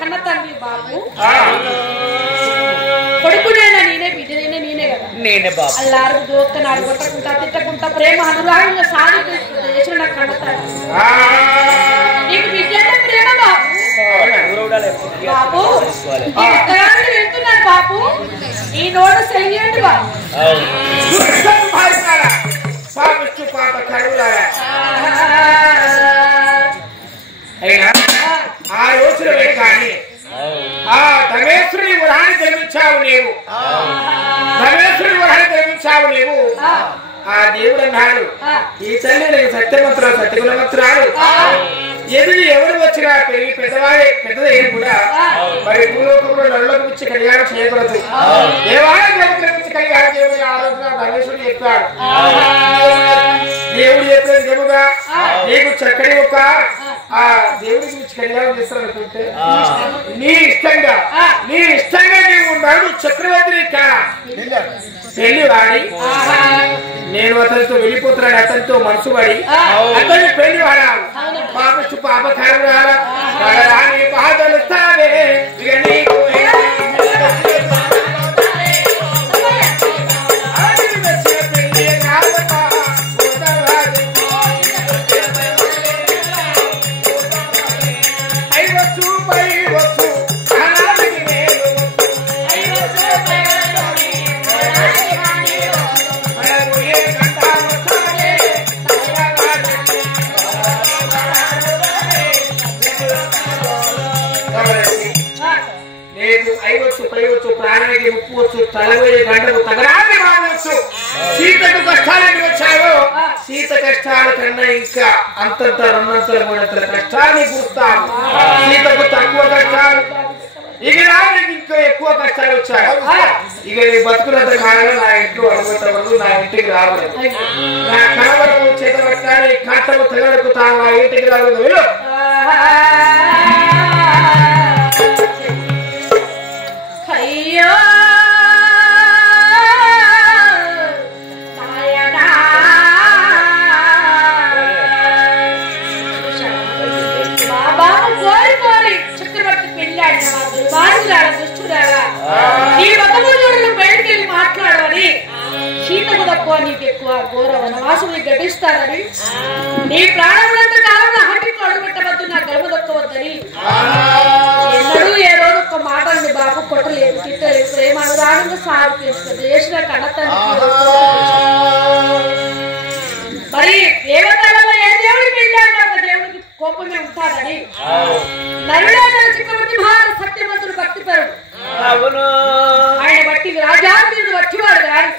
కన్న తండ్రి బాబు కొడుకునేనా నేనే బిడ్డనేనా నేనే కదా నేనే బాబు అల్లారు దోక్కనాడు కొట్టకుంటా తిట్టకుంటా ప్రేమ అనురాగంగా సాధి చేసిన నా కన్న తండ్రి నీకు బిడ్డ ప్రేమ బాబు బాబు వెళ్తున్నాను బాబు ఈ నోడు చెయ్యండి బాబు అయినా ఆ రోజులు కానీ ఆ ధనేశ్వరుని వరాన్ని జన్మించావు నీవు ధనేశ్వరుని వరాన్ని జన్మించావు నీవు ఆ దేవుడు అన్నాడు ఈ తల్లి సత్యమంతురాలు సత్యగుణమంతురాలు ఎదురు ఎవరు వచ్చినా పెరిగి పెద్దదయ్యి కూడా మరి భూలోకంలో నల్లకు ఇచ్చి కళ్యాణం చేయకూడదు దేవాలయం ఇచ్చి కళ్యాణం చేయమని ఆ రోజున ధనేశ్వరుడు చెప్పాడు దేవుడు చెప్పిన విధముగా నీకు చక్కని ఒక ఆ దేవుడి గురించి కళ్యాణం చేస్తారనుకుంటే నీ ఇష్టంగా నీవు ఉన్నాడు చక్రవర్తిని పెళ్లి వాడి నేను అతనితో వెళ్ళిపోతున్నాడు అతనితో మనసు పడి అతన్ని పెళ్లి వాడాలి పాపచ్చు పాప కరుణాల బాధలు ప్రాణానికి ముప్పువచ్చు తలవేడి గంటకు తగరాన్ని వాడవచ్చు సీతకు కష్టాలు వచ్చాయో సీత కష్టాల కన్నా ఇంకా అంతంత రెండంతల మూడంతల కష్టాన్ని చూస్తాను సీతకు తక్కువ కష్టాలు ఇక రానికి ఇంకా ఎక్కువ కష్టాలు వచ్చాయి ఇక నీ బతుకున్నంత కాలంలో నా ఇంట్లో అడుగుతాడు నా ఇంటికి రావలేదు నా కనబడము చేతబట్టాలి కంటము తగడుకుతాను నా ఇంటికి రావలేదు వెళ్ళు అయ్యో బాబు కోరి కోరి చక్రవర్తి పెళ్ళాడు దుష్టురాలా నీ వతమూలుడు బయటికి వెళ్ళి మాట్లాడవని సీతకు తక్కువ నీకు ఎక్కువ ఘోర వనవాసుని గడిస్తారని నీ ప్రాణములంత కాలంలో హట్టికి అడుగుపెట్టవద్దు నా గర్భ దొక్కవద్దని ఎన్నడూ ఏ రోజు ఒక్క మాటని బాబు కొట్టలేదు తిట్టలేదు ప్రేమ అనురాగంగా సాగు చేసుకుంది చేసిన కన్నతల్లి మరి దేవతలలో ఏ దేవుడికి వెళ్ళాడు ఒక దేవుడికి కోపమే ఉంటారని నరుడైన చక్రవర్తి మహారాజు సత్యవంతుడు భక్తిపరుడు ఆయన బట్టి రాజాంతుడు వచ్చివాడు కాదు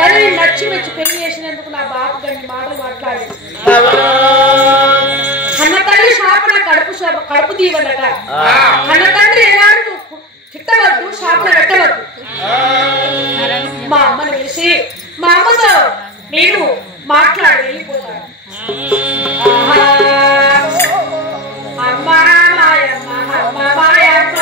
తల్లి నచ్చి మెచ్చి పెళ్లి చేసినందుకు నా బాబు గండి మాటలు మాట్లాడి కన్న తల్లి శాపన కడుపు దీవనట కన్న తండ్రి ఏనాడు తిట్టవద్దు శాపన పెట్టవద్దు మా అమ్మను పిలిచి మా అమ్మతో నేను మాట్లాడి వెళ్ళిపోతాను అమ్మ మాయమ్మ అమ్మ మాయమ్మ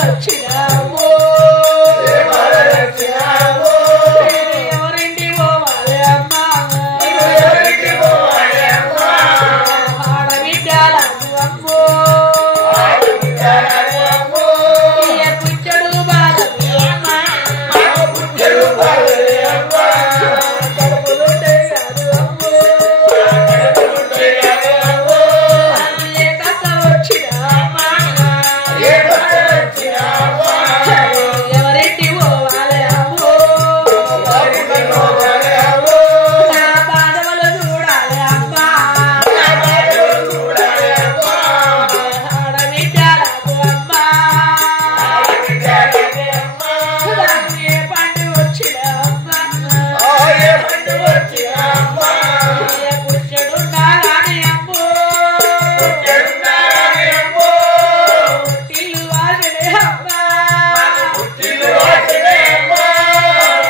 వచ్చినావు ఎవరింటి పోవాలి అమ్మా ఆడబిడ్డాలకు అమ్మో పుచ్చడు బాధలు అమ్మా కడుపులుంటే కాదు అమ్మో ఏ కథ వచ్చినా అమ్మా ఎవరింటి పోవాలి అమ్మో నా బాధలు చూడాలి అమ్మా ఆడబిడ్డలకు అమ్మా ఏ పండు వచ్చిన అమ్మా ఏ పుచ్చడుండాలని అమ్మో ఇల్లు వాసనే అమ్మా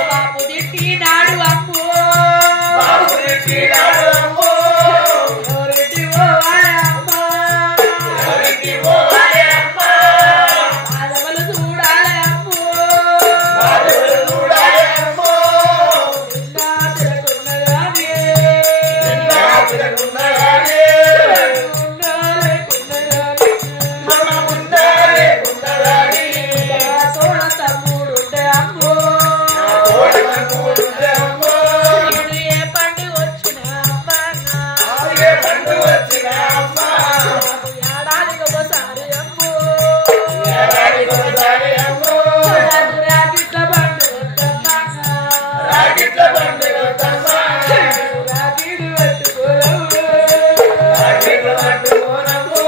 బాపు తిట్టినాడు అమ్మో ఎవరింటి పోవాలి అమ్మా బాధలు చూడాలి అమ్మో తోడ తమ్ముడుంటే అమ్మో ఏ పండు వచ్చిన అమ్మా ఏడాదికి ఒకసారి అమ్మో రాగిట్ల పండు వద్దమ్మా రాగిడు పట్టుకోరమ్ము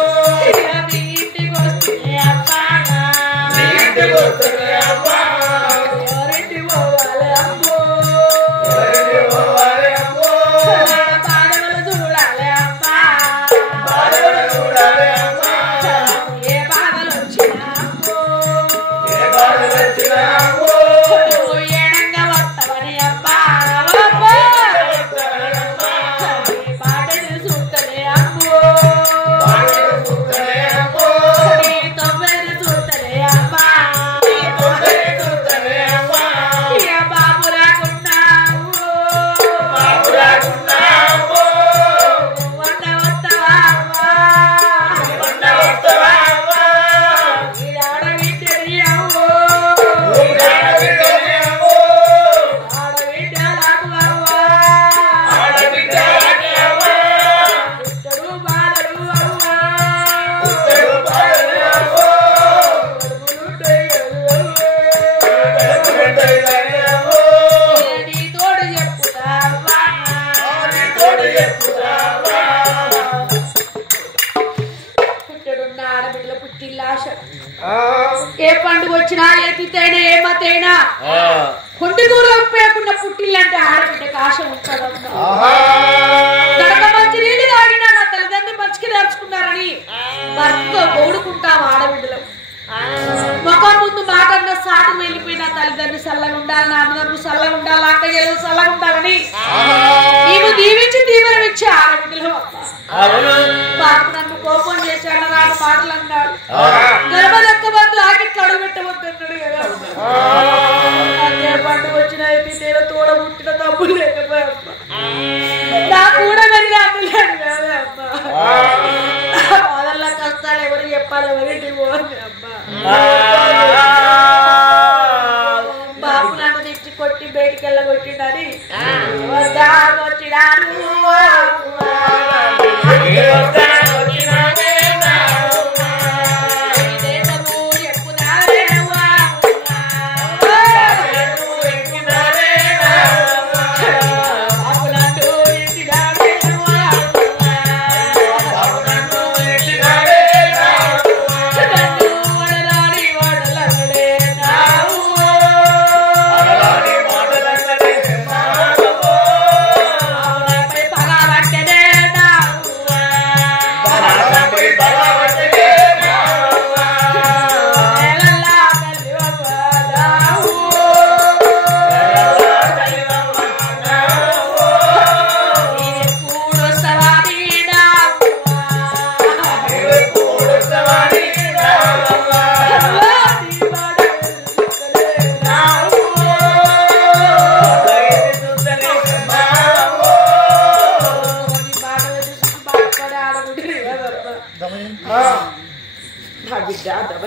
మీ ఇంటికి వస్తే అమ్మా ఎవరింటి పోవాలి అమ్మో బాధలు చూడాలి అమ్మా ఏ బాధలు వచ్చినా అమ్మో ఏడంగా వస్తామని అమ్మా బాటలు చూస్తలే అమ్మో తొమ్మిది చూస్తలే అమ్మా ఏ బాబు రాకున్నావు వంట వస్తావా అమ్మా ఆడబిడ్డని అమ్మో ఆడబిడ్డలకు అవ్వా పుట్టడు బాధలు అవ్వా నీ తోడు చెప్పుతా అవ్వా పుట్టడున్న ఆడబిడ్డల పుట్టిల్లాశ ఏ పండుగ వచ్చినా ఏ తిత్తైనా ఏ మతైనా కొంటి దూరం ఉపయోగకుండా పుట్టిల్లంటే ఆడబిడ్డకి ఆశ ఉంటుందమ్మా గడప మంచి నీళ్ళు తాగినా నా తల్లిదండ్రులు మంచికి నేర్చుకున్నారని భర్తతో ఓడుకుంటాం ఆడబిడ్డలు ముఖం ముందు మాటన్న సాటు వెళ్ళిపోయిన తల్లిదండ్రులు చల్లగా ఉండాలి నాన్నదమ్ములు చల్లగా ఉండాలి అక్కయ్యలు చల్లగా ఉండాలని నీవు దీవించి దీవెనమిచ్చి ఆడబిడ్డలు బాబు నన్ను కోపం చేశాడు నాడు మాటలు అన్నాడు గర్భదక్కవద్దు ఆకిట్లు అడుగుపెట్టవద్దు అన్నాడు కదా అదే పండుగ వచ్చిన నేను తోడ పుట్టిన తప్పు లేకపోయమ్మా నా కూడా మరి అందలేడు కదా అమ్మా బాధల్లో కష్టాలు ఎవరు చెప్పాలి ఎవరింటి పోండి అమ్మా బాబు నన్ను తెచ్చి కొట్టి బయటికి వెళ్ళగొట్టిండని వచ్చినాడు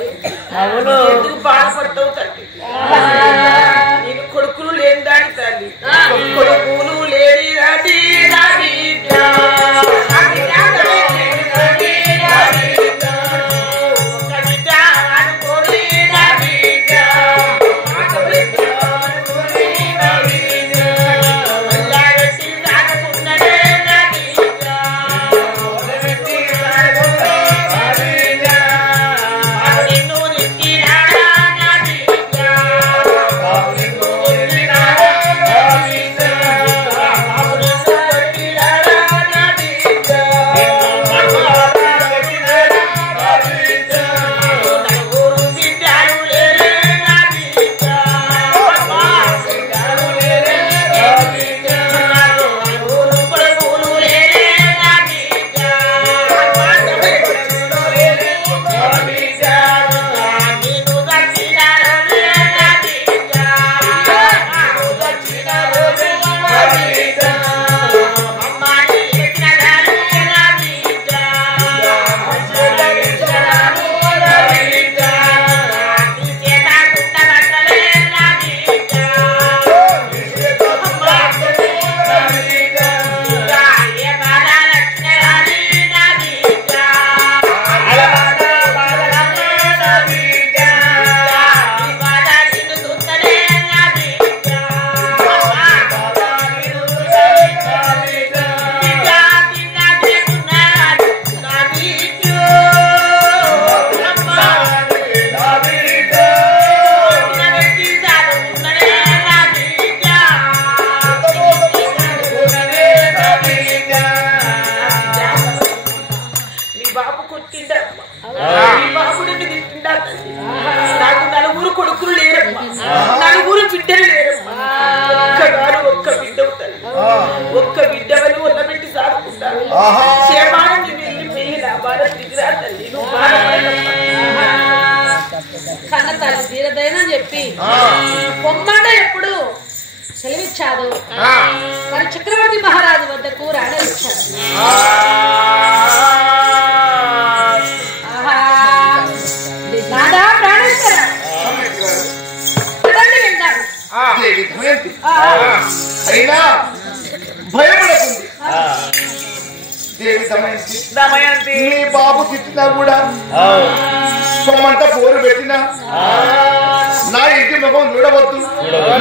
ఎందుకు బాధపడతావు తల్లి? నేను కొడుకులు లేని దాని తల్లి, కొడుకులు లేని దాని నాకు నలుగురు కొడుకులు లేరమ్మా, నలుగురు బిడ్డలు లేరమ్మా. ఒక్కగారు ఒక్క బిడ్డ అవుతారు. ఒక్క బిడ్డవని ఉన్నబెట్టి సాగుకుంటారు. క్షేమాన్ని వెళ్ళి పెళ్లి నా బాధ తిరిగిరా తల్లి, నువ్వు బాధపడమ్మా. కన్న తల్లి తీరదైనా చెప్పి పొమ్మండ ఎప్పుడు సెలవిచ్చాడు. మరి చక్రవర్తి మహారాజు వద్దకు రాణించాడు. అయినా భయపడకుంది దేవి దమయంతి. నీ బాబు తిట్టినా కూడా సొమ్మంతా పోరు పెట్టినా నా ఇంటి ముఖం చూడవద్దు,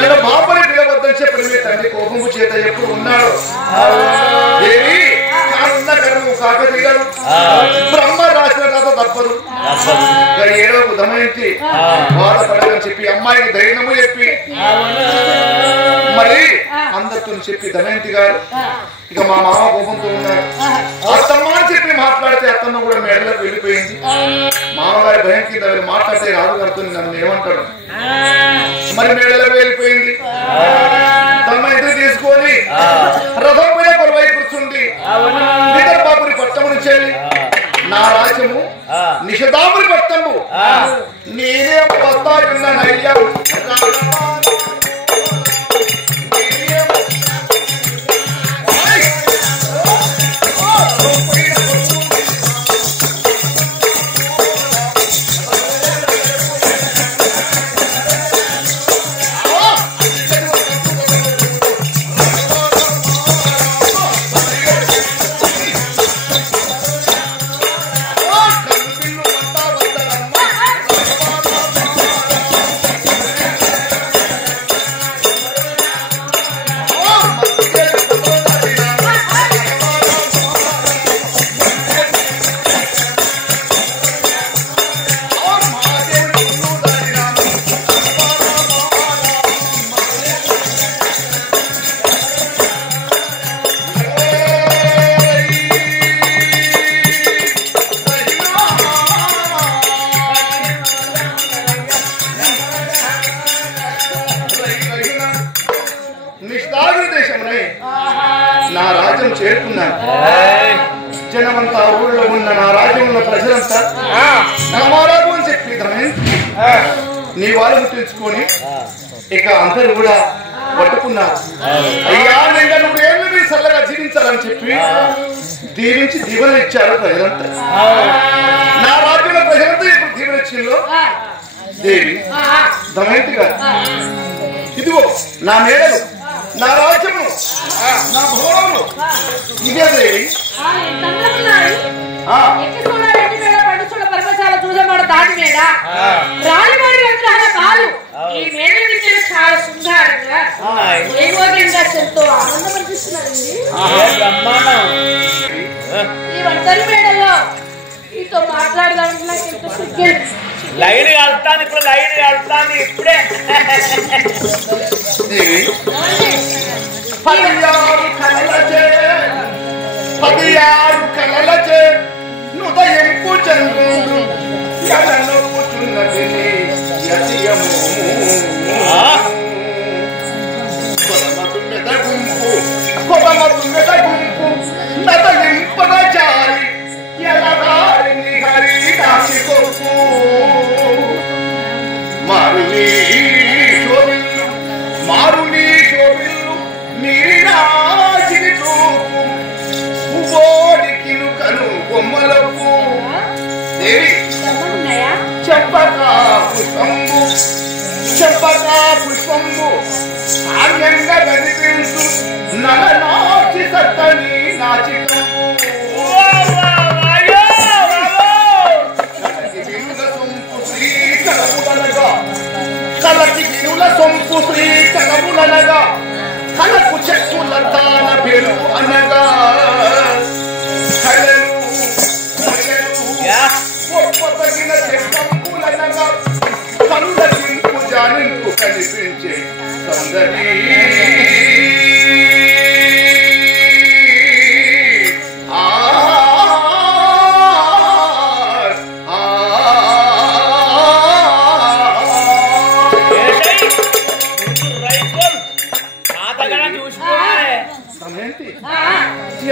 నేను బాబుని పిలవద్దని చెప్పిన తండ్రి కోపము చేత ఎప్పుడు ఉన్నాడు. దేవి కాన్న కరువు కాకతీయలు బ్రహ్మ రాసిన రాత తప్పదు. ఏడవకు దమయంతి, బాధపడదని చెప్పి అమ్మాయికి ధైర్యము చెప్పి మరి అందరితో చెప్పి దమయంతి గారు ఇక మా మామ కోపంతో ఉన్నారు. అత్తమ్మ అని చెప్పి మాట్లాడితే అత్తమ్మ కూడా మెడలకు వెళ్ళిపోయింది. మామగారి భయం కింద మాట్లాడితే రాజుగారితో నన్ను ఏమంటాడు, మరి మెడలకు వెళ్ళిపోయింది. దమయంతి తీసుకొని రథం పైన కొలువై కూర్చుంది. నిద్రబాబుని పట్టమును చేరి నా రాజ్యము నిషదాముని పట్టము నేనే వస్తాడున్న నయ్యా. నా రాజ్యం చేరుకున్నాను. జనమంతా ఊళ్ళో ఉన్న నా రాజ్యంలో ప్రజలంతా నమారాజు అని చెప్పి నీ వాళ్ళను తెలుసుకొని ఇక అందరూ కూడా పట్టుకున్నారు. అయ్యా నిన్న నువ్వు ఏమి మీరు చల్లగా జీవించాలని చెప్పి దీవించి దీవెనలు ఇచ్చారు ప్రజలంతా. నా రాజ్యంలో ప్రజలంతా ఇప్పుడు తీవ్రక్షిలో దేవి దమయంతి గారు ఇదిగో నా మేడలు నా రాజ్యము నా భవనములు ఇదే దేవి పరమశాల చూసమాడ దాటి మేడ రాజవాడి కాదు ఈ మేడ చాలా శృంగారంగా వైభోగ్యంగా ఎంతో ఆనందం అనిపిస్తున్నారండి. ఈ ఒంటరి మేడలో మీతో మాట్లాడదానికి నాకు ఎంత సిగ్గు. లైన్ కలుస్తాను ఇప్పుడు లైన్ కలుస్తాను ఇప్పుడే. పదియారు కలలచే నుదయంపు చంద్రుడు కలనవుతున్నది కొడమతు మెదగుంపు నదయింపదచారి ఎలగారిని హరి దాచి కొప్పు మారుని శోభిల్లు మీరి రాజిని చూపు ఉబోడికిలు కను బొమ్మలకు దేవి చెంపకా పుష్పంబు సామ్యంగా కనిపించు నలనాచి సత్తని నాచికము కలకి గిరుల సొంపు శ్రీ కలములనగా కలకు చెట్టుల తాన పేరు అనగా కలలు తగిన చెట్టంపులనగా కందరింపు జానింపు కనిపించే సందడి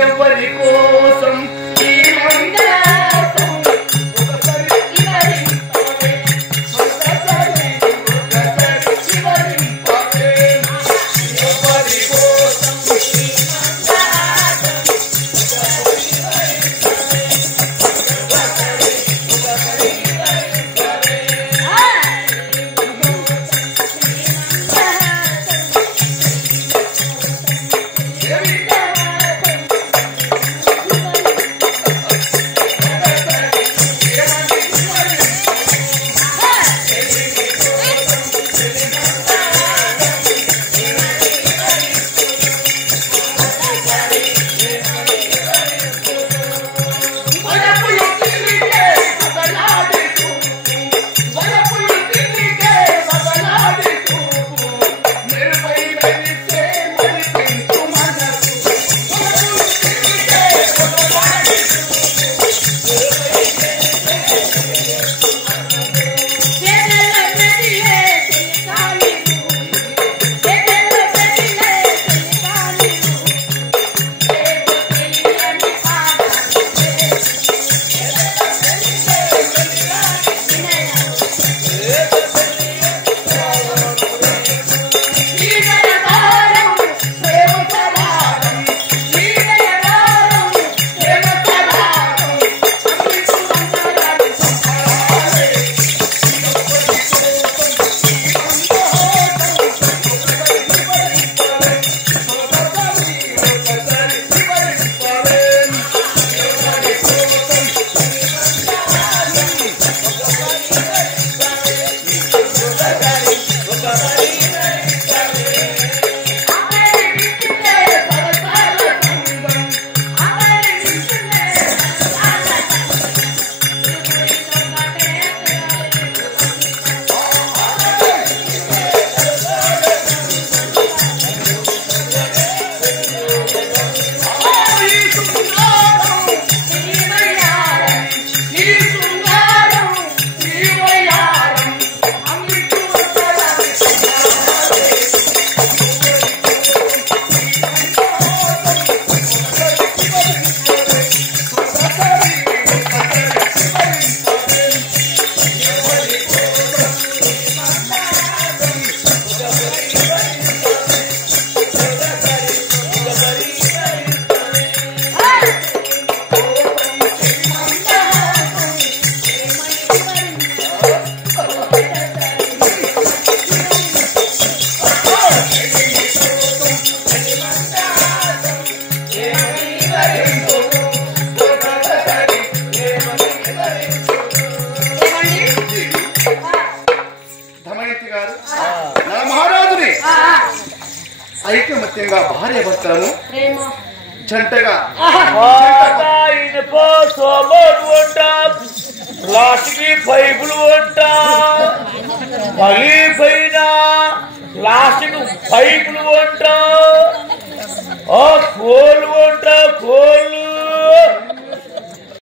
ఎవరి కోసం దమయంతి గారు నా మహారాజుని ఐకమత్యంగా భార్య భర్తలను జంటగా లాస్ట్కి పైపులు వంటా పగిలిపోయిన లాస్ట్కి పైపులు వంటా కోళ్ళు వంటా కోళ్ళు